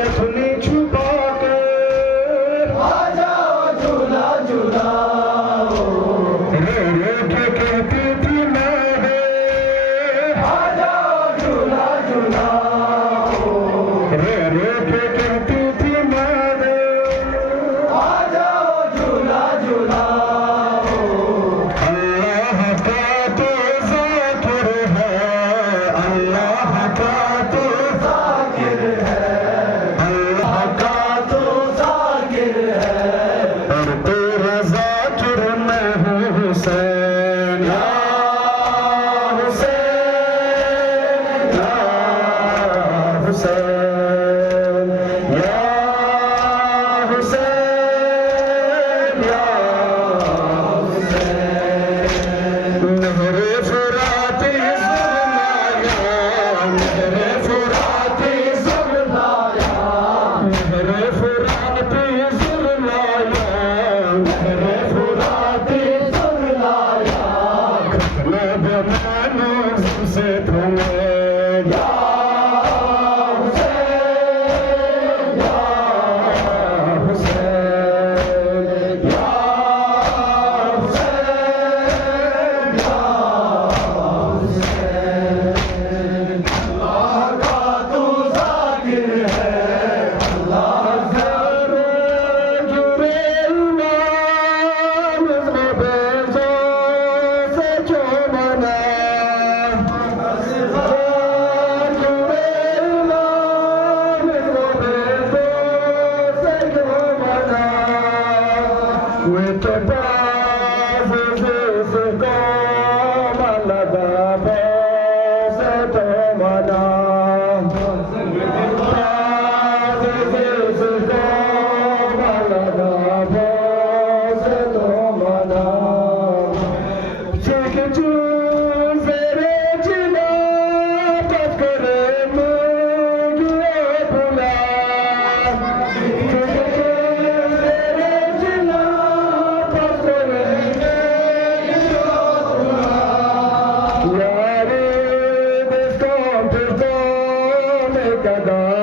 अपनी छुपा के आ जाओ झूला झूलाओ रो रो के कहती थी मैं आ जाओ झूला झूलाओ रो रो के कहती थी मैं आ जाओ झूला झूलाओ अल्लाह का तो ज़ाकिर है अल्लाह का तो ज़ाकिर है अल्लाह का तो ज़ाकिर है और तेरा ज़ाकिर मैं हूँ हुसैन या हुसैन या हुसैन या हुसैन या नहरे फुराती ज़ुल्माया नहरे फुराती ज़ुल्माया नहरे फुराती ज़ुल्माया नहरे फुराती ज़ुल्माया खतना बमानो से तुम्हें या हुसैन या हुसैन या हुसैन या हुसैन अल्लाह का तू ज़ाकिर है अल्लाह ज़रूर जुरे इमाम बेज़ो से जो मना जुरे इमाम बेज़ो से जो मना वे तो बाज़ से को लगा से तो मना Cada